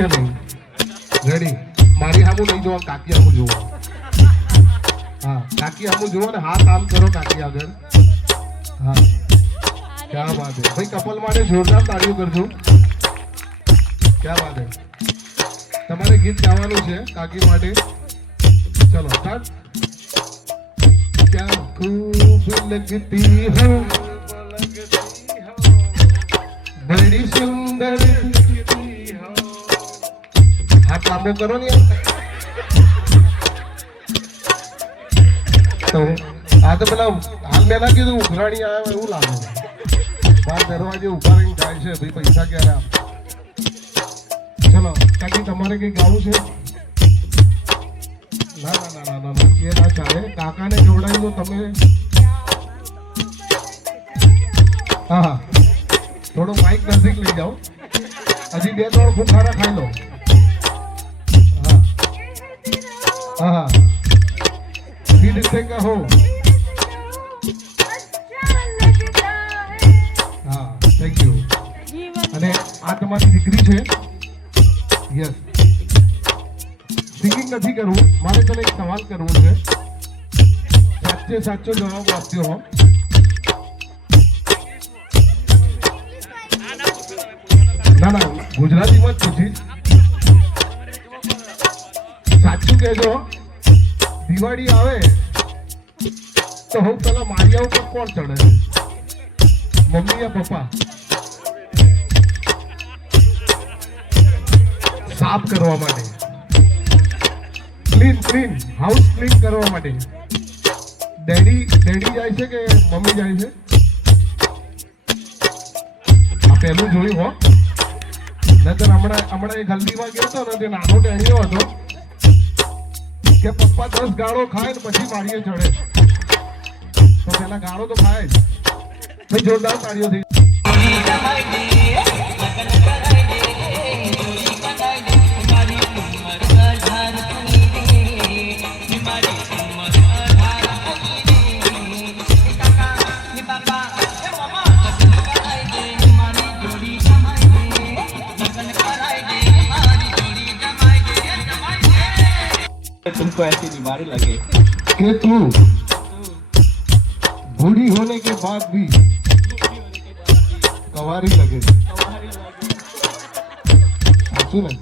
કે નહીં? રેડી? મારી સામું નહીં જોવા, કાકી સામું જોવા. હા, કાકી સામું જોવો ને હાથ આમ કરો કાકી આગળ. હા, ક્યાં વાત છે ભાઈ. કપલ માટે જોરદાર તાળીઓ કરજો. ક્યાં વાત છે. તમારે ગીત ગાવાનું છે કાકી માટે. ચલો સ્ટાર્ટ. क्या खूब लगती हो, बड़ी सुंदर दिखती हो. हाथ लांबो करो ने तो આ તો પેલા હાલ મેં ના કીધું ઉઘરાણી આવે એવું લાગે. બાર દરવાજે ઉભા રહીને જાય છે ભાઈ પૈસા ક્યારે આપ. ચલો કાકી તમારે કઈ ગાવું છે? ના ના ના ના ના એ ના ચાલે. કાકાને જોડાઈ દો તમે. હા હા, થોડો માઇક નજીક લઈ જાઓ. હજી 2-3 ફુફારા ખાઈ લો. હા હા હા, ફીડ से कहो. હા, થેન્ક યુ. અને આ તમારી દીકરી છે? યસ. સિંગિંગ નથી કરવું મારે, તને એક સવાલ કરવો છે. સાચે સાચો જવાબ આપ્યો હો. ના ના, ગુજરાતીમાં જ પૂછીશ. સાચું કહેજો. દિવાળી આવે તો હું પેલા માળિયા ઉપર કોણ ચડે? મમ્મી યા પપ્પા? સાફ કરવા માટે, ક્લીન હાઉસ ક્લીન કરવા માટે. ડેડી જાય છે કે મમ્મી જાય છે? આ પહેલું જોયું હો. નહીતર હમણાં એક હલ્દીમાં ગયો હતો ને, તે નાનો ટેણીયો હતો કે પપ્પા 10 ગાળો ખાય ને પછી માળીએ ચડે. તો પેલા ગાળો તો ખાય જ ભાઈ. જોરદાર તાળીઓ થઈ. तुमको ऐसी बीमारी लगे कि तू बूढ़ी होने के बाद भी कवारी लगे. સાચું ને?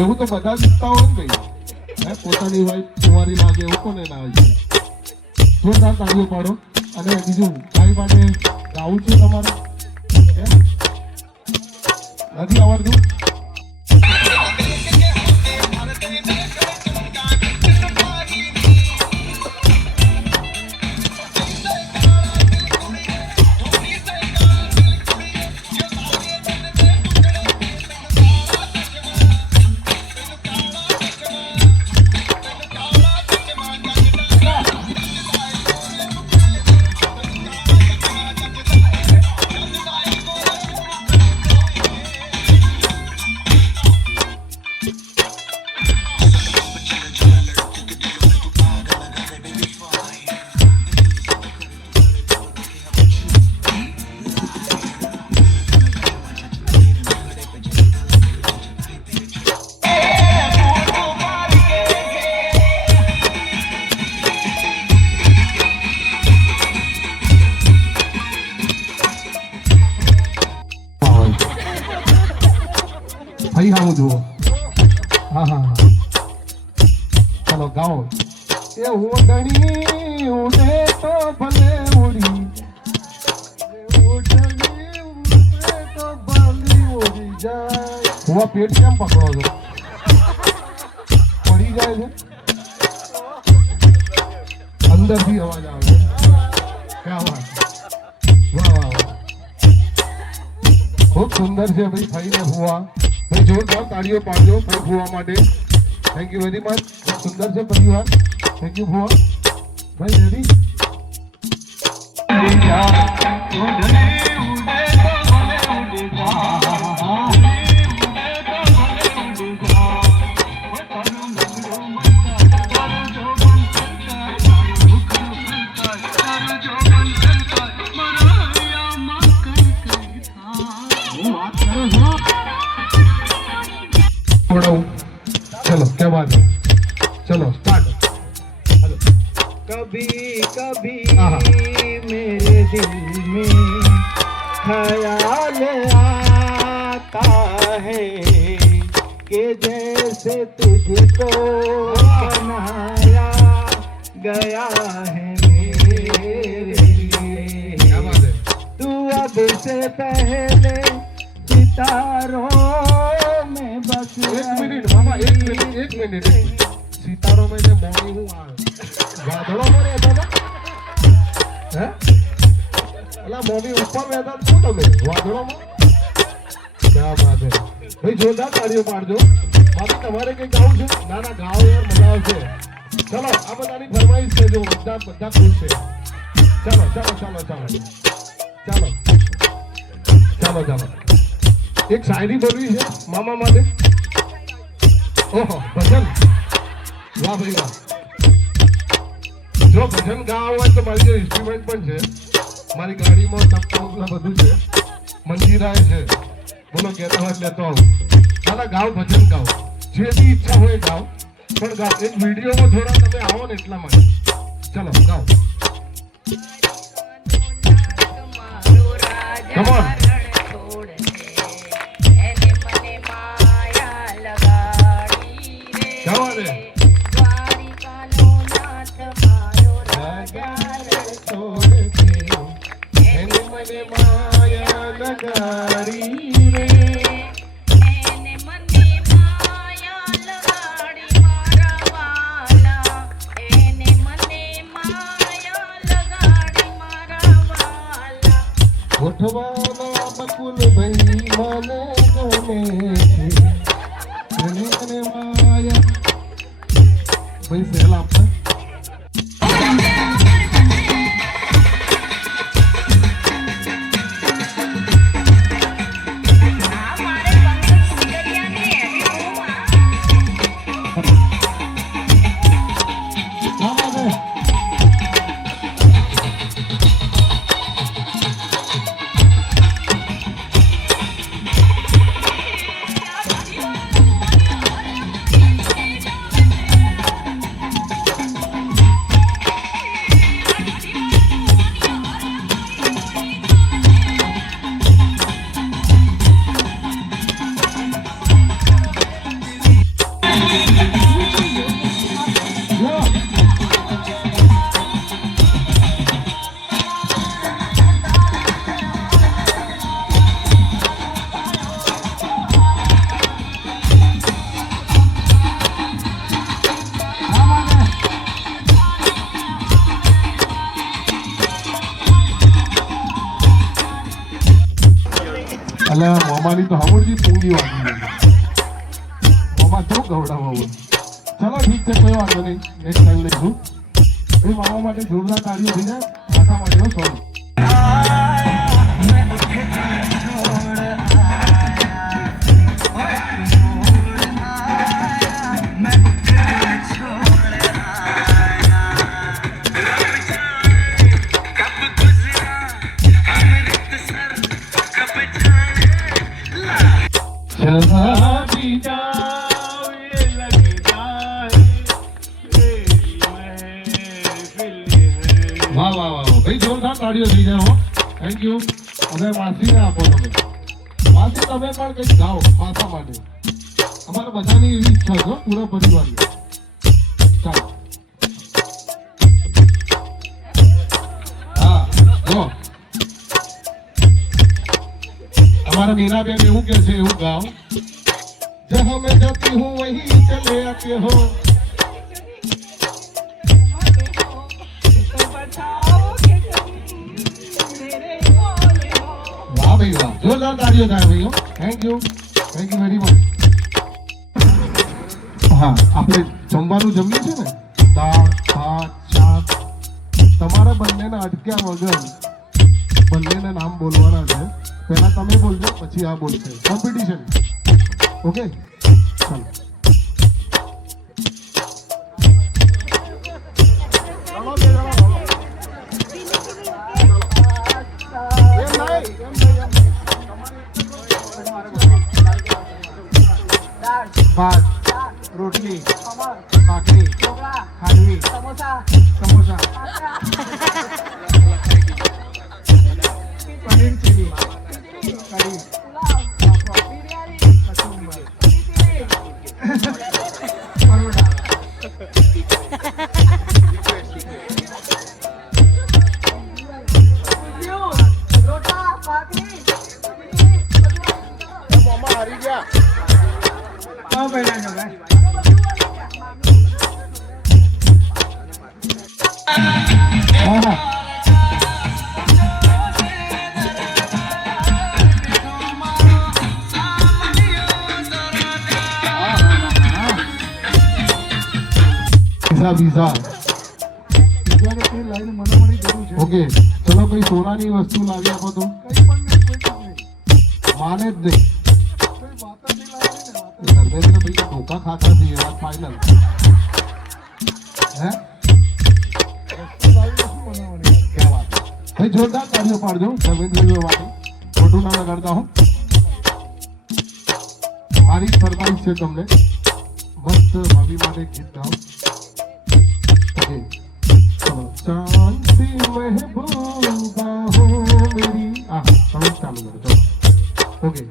એવું તો બધા જ ઈચ્છતા હોય ને ભાઈ. પોતાની વાઈફ કુંવારી લાગે એવું કોને ના હોય? જોરદાર તાળીઓ પાડો. અને બીજું મારી માટે ગાવું છે તમારે? નથી આવડતું? ભાઈ હા જુઓ. હા હા હા, ચલો ગાઓ. એ ઓઢણી ઉડે તો ભલે ઉડી, ઓઢણી ઉડે તો ભલે ઉડી જાય. હું આ પેટ કેમ પકડો છો? પડી જાય છે અંદરથી અવાજ આવે. ક્યાં વાત. વાહ વાહ વાહ, ખૂબ સુંદર છે ભાઈ. ભાઈને ફુવા ભાઈ જોરદાર તાળીઓ પાડજો ભાઈ ફુવા માટે. Thank you very much. સુંદર છે પરિવાર. થેન્ક યુ ફુવા ભાઈ. રેડી? कभी कभी आहा। मेरे दिल में ख्याल आता है कि जैसे तुझको बनाया गया है मेरे लिए। क्या बात है तू अब से पहले सितारों में बस एक मिनिट मामा एक मिनिट सितारों में જે મોની હું આ વાદળોમાં રહેતો હતો હે અલા મોની ઉપર રહેતા છો તમે વાદળોમાં क्या बात है ભાઈ જોરદાર તાળીઓ પાડજો બાકી તમારે કઈ ગાવું છે ના ના ગાઓ યાર મજા આવશે ચલો આ બધાની ફરમાઈશ છે જો બધા ખુશ છે ચાલો ચાલો ચાલો ચાલો ચાલો ચાલો ચાલો એક શાયરી બોલવી છે મામા માટે ઓહો ભજન વાહ ભાઈ વાહ જો ભજન ગાવા હોય તો મારી જો ઇન્સ્ટ્રુમેન્ટ પણ છે મારી ગાડીમાં તબલા બધું છે મંજીરા છે બોલો કહેતા હોય લેતો આવું દાદા ગાઓ ભજન ગાઓ જે બી ઈચ્છા હોય ગાઓ પણ ગાઓ એક વિડીયોમાં થોડા તમે આવો ને એટલા માટે ચલો ગાઓ Come on. क्या बात है ગોઠવાના બકુલ ભાઈ મને ગમે છે મને માયા ભાઈ સહેલા આપતા અલ્યા મોમાની તો હમુરજી પૂંગી વાગી ગઈ મોમા શું ગવડાવો ચલો ઠીક છે કોઈ વાંધો નહીં નેક્સ્ટ ટાઈમ લઈશું એ મામા માટે જોરદાર તાળીઓ થઈ જાય માથા માટે સોરી शहजादी जाओ ये लगता है मेरी महफिल है। વાહ વાહ વાહ ભાઈ જોરદાર તાળીઓ થઈ જાય હો થેન્ક યુ હવે માસીને આપો તમે માસી તમે પણ કંઈક ગાઓ માસા માટે અમારા બધાની એવી ઈચ્છા છે પૂરા પરિવારની ચાલો હા જો हमारा मीना बेन એવું કે છે એવું ગાઓ जहाँ मैं जाती हूँ वहीं चले आते हो वाह भाई वाह जोरदार तालियों થાય ભાઈઓ થેન્ક યુ વેરી મચ હા આપણે જમવાનું જમીએ છે ને દાળ ભાત શાક તમારા બંનેના અટક્યા વગર બંનેના નામ બોલવાના છે પહેલા તમે બોલજો પછી આ બોલશે કોમ્પિટિશન ઓકે ચાલો भात रोटली भाकरी खांडवी समोसा પૈસા બીજા બીજાને કઈ લાઈને મનાવવાની જરૂર છે ઓકે ચલો કઈ સોનાની વસ્તુ લાવી આપો તો કઈ પણ નહીં, કોઈ કામ નહીં. માને જ નહીં કોઈ વાત જ નહીં લાવવાની ને, વાત જ ધર્મેન્દ્ર ભાઈ ધોકા ખાતા છે એ વાત ફાઇનલ હે વસ્તુ લાવીને શું બનાવવાની? ક્યાં વાત ભાઈ જોરદાર તાળીઓ પાડજો ધર્મેન્દ્રભાઈ માટે ખોટું ના લગાડતા હો મારી જ ફરમાઈશ છે તમને મસ્ત ભાભી માટે ગીત ગાઓ ઓકે ચલો શાંતિ મહેબૂબા હો મેરી આ તમે ચાલુ કરો ચલો ઓકે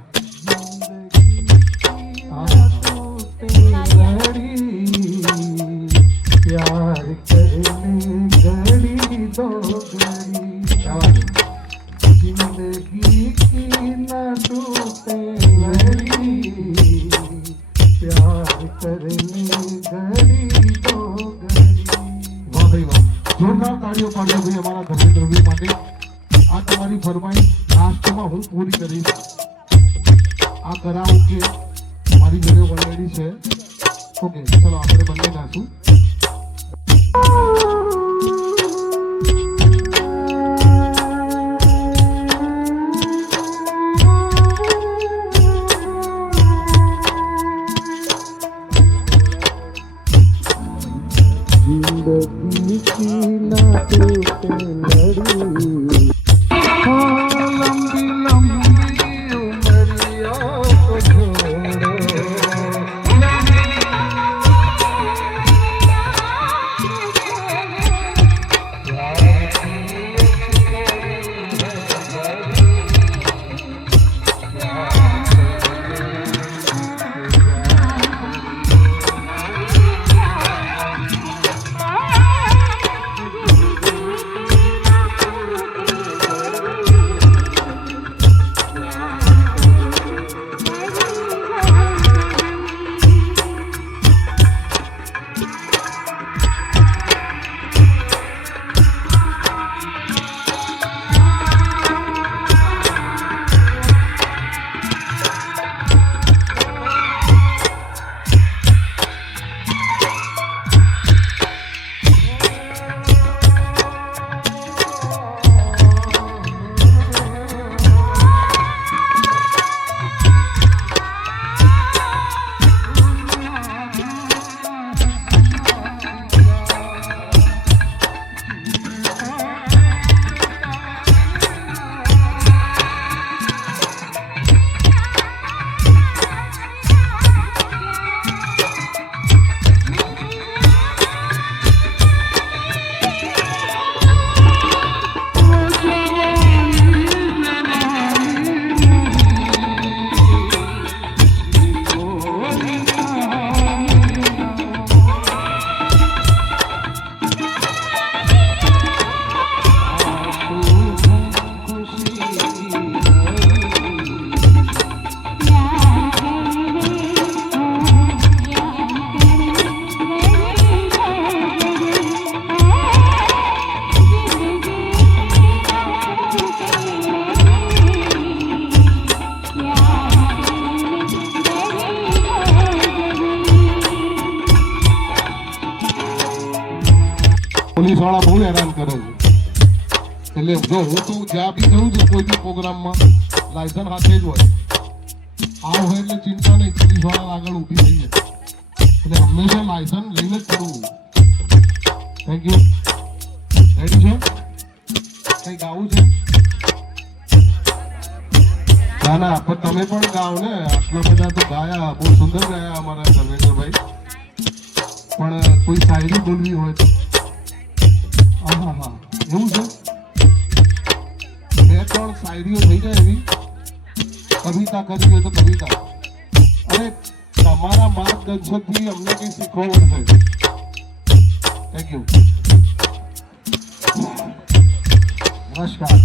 प्यार करने घड़ी दो घड़ी जिंदगी की न टूटे लड़ी प्यार करने घड़ी दो घड़ी વાહ ભાઈ વાહ જોરદાર તાળીઓ પાડજો ભાઈ અમારા ધર્મેન્દ્રભાઈ માટે આ તમારી ફરમાઈશ લાસ્ટમાં હું પૂરી કરીશ આ કરાઓકે મારી જોડે ઓલરેડી છે ઓકે ચલો આપણે બંને ગાશું जिंदगी की ना टूटे लड़ी लंबी लंबी उमरिया को छोड़ो પોલીસ વાળા બહુ હેરાન કરે છે એટલે જો હું તો જ્યાં બી જઉં છું કોઈ બી પ્રોગ્રામમાં લાયસન્સ હાથે જ હોય આ હોય એટલે ચિંતા નહીં પોલીસ વાળા આગળ ઊભી થઈ જાય એટલે હંમેશા લાયસન્સ લઈને જ કરવું થેન્ક યુ રેડી છો કઈ ગાવું છે ના ના પણ તમે પણ ગાઓ ને આટલા બધા તો ગાયા બહુ સુંદર ગાયા અમારા ધર્મેન્દ્રભાઈ પણ કોઈ શાયરી બોલવી હોય તો હા હા એવું છે બે ત્રણ શાયરીઓ થઈ જાય એવી કવિતા કરવી હોય તો કવિતા અને તમારા માર્ગદર્શનથી અમને કંઈ શીખવા મળશે થેન્ક યુ નમસ્કાર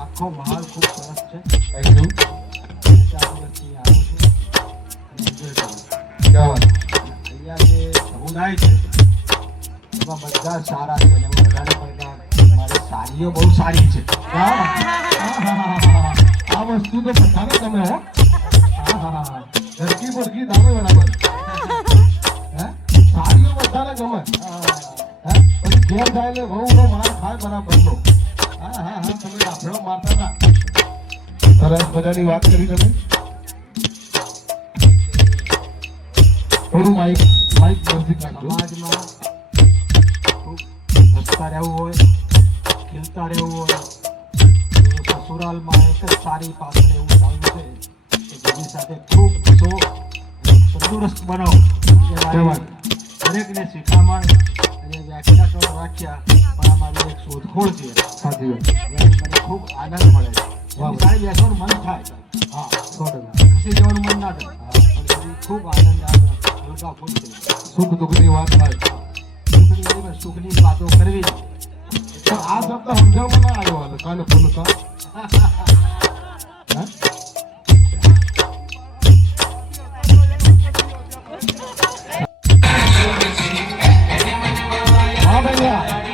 આખો માહોલ ખૂબ સરસ છે થેન્ક યુ 4 વર્ષથી આવું છું અને enjoy કરું. ક્યાં વાત અહીંયા જે સમુદાય છે એમાં બધા સારા છે અને વધારે પડતા મારી સારીઓ બહુ સારી છે આ વસ્તુ તો બધાને તમે હો ધરકી પડકી દાડો બરાબર હે સાડીઓ બધાને ગમે હે પછી ઘેર જાય ને વહુનો માર ખાય બરાબરનો હા હા હા તમે આપણો મારતા હતા સરસ મજાની વાત કરી તમે થોડું માઇક નજીક રાખજો સમાજમાં ખૂબ હસતા રહેવું હોય ખીલતા રહેવું હોય તો સસુરાલમાં એક જ સારી પાત્ર એવું ચાલ્યું છે કે જેની સાથે ખૂબ હસો તંદુરસ્ત બનો એ મારી દરેકને શિખામણ અને વ્યાખ્યા તો વાક્યા પણ અમારી એક શોધખોળ છે સાચી વાત જેની મને ખૂબ આનંદ મળે છે એની સારી બેસવાનું મન થાય હા 100% ખસી જવાનું મન ના થાય પણ એની ખૂબ આનંદ આવે હલકા ફૂલ છે સુખ દુઃખની વાત થાય સુખની વાતો કરવી પણ આ શબ્દ સમજાવવા ના આવ્યો હતો કાને ફૂલતા હે હા ભૈયા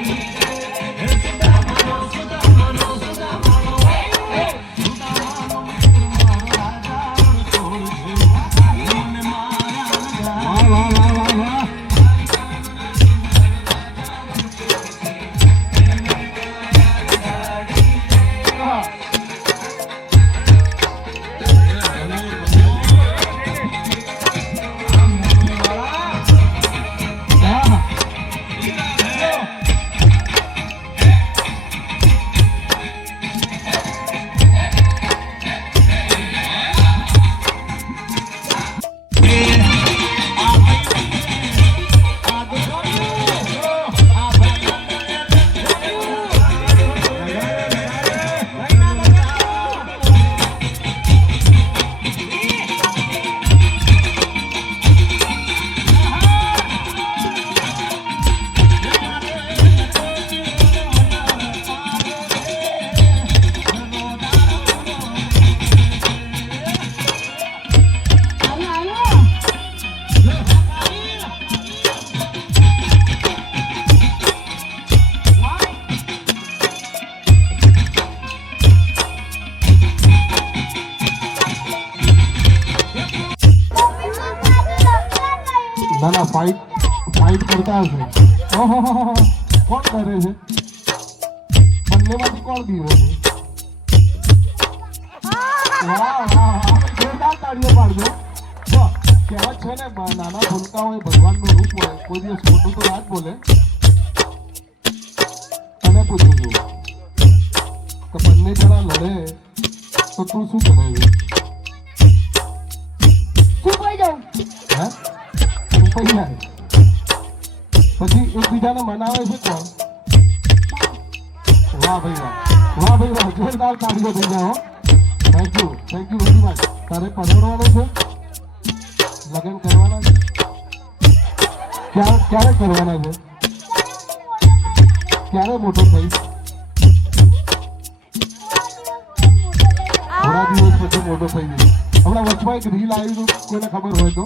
ના ના ફાઇટ કરતા હશે ઓહો કોણ કરે છે બંનેમાંથી કોણ પીવે છે વાહ વાહ જોરદાર તાળીઓ પાડજો જો કહેવત છે ને નાના ભૂલકા હોય ભગવાનનું રૂપ હોય કોઈ દિવસ ખોટું તો ના જ બોલે તને પૂછું છું કે બંને જણા લડે તો તું શું કરે છે હે પછી એકબીજાને મનાવે છે કોણ વાહ ભાઈ વાહ જોરદાર તાળીઓ થઈ જાય હો થેન્ક યુ વેરી મચ તારે પરણવાનું છે લગ્ન કરવાના છે ક્યારે કરવાના છે ક્યારે મોટો થઈશ થોડા દિવસ પછી મોટો થઈ જઈશ હમણાં વચમાં એક રીલ આવી હતું કોઈને ખબર હોય તો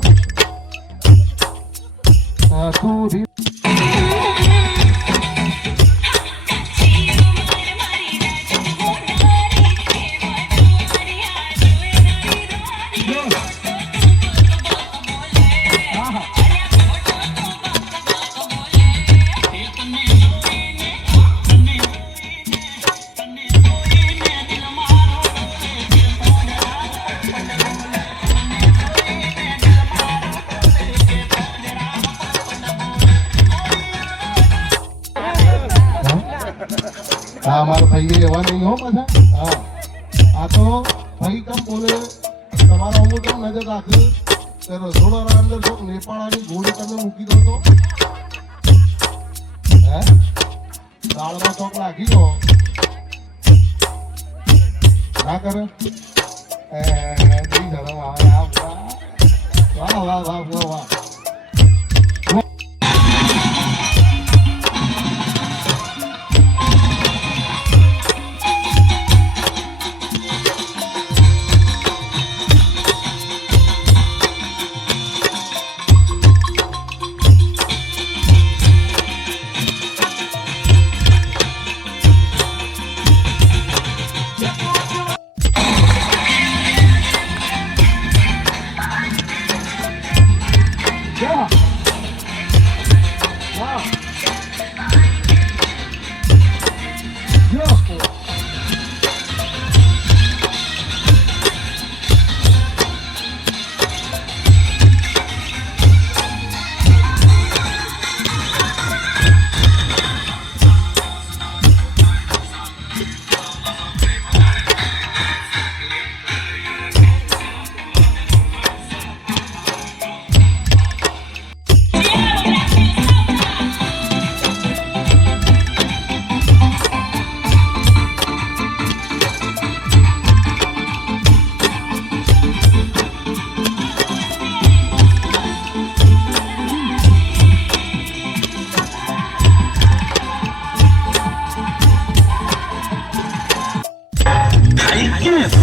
તું રીલ હા મારો ભાઈ એવા નહીં હો પાછા હા આ તો ભાઈ કેમ બોલે તમારો અમુક કેમ નજર રાખે કે રસોડાના અંદર જો નેપાળાની ગોળી તમે મૂકી દો તો હે દાળમાં ચોક રાખી દો ના કરે નહીં જરા વાહ વાહ વાહ વાહ વાહ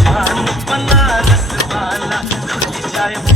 पान बनारस वाला खुल जाए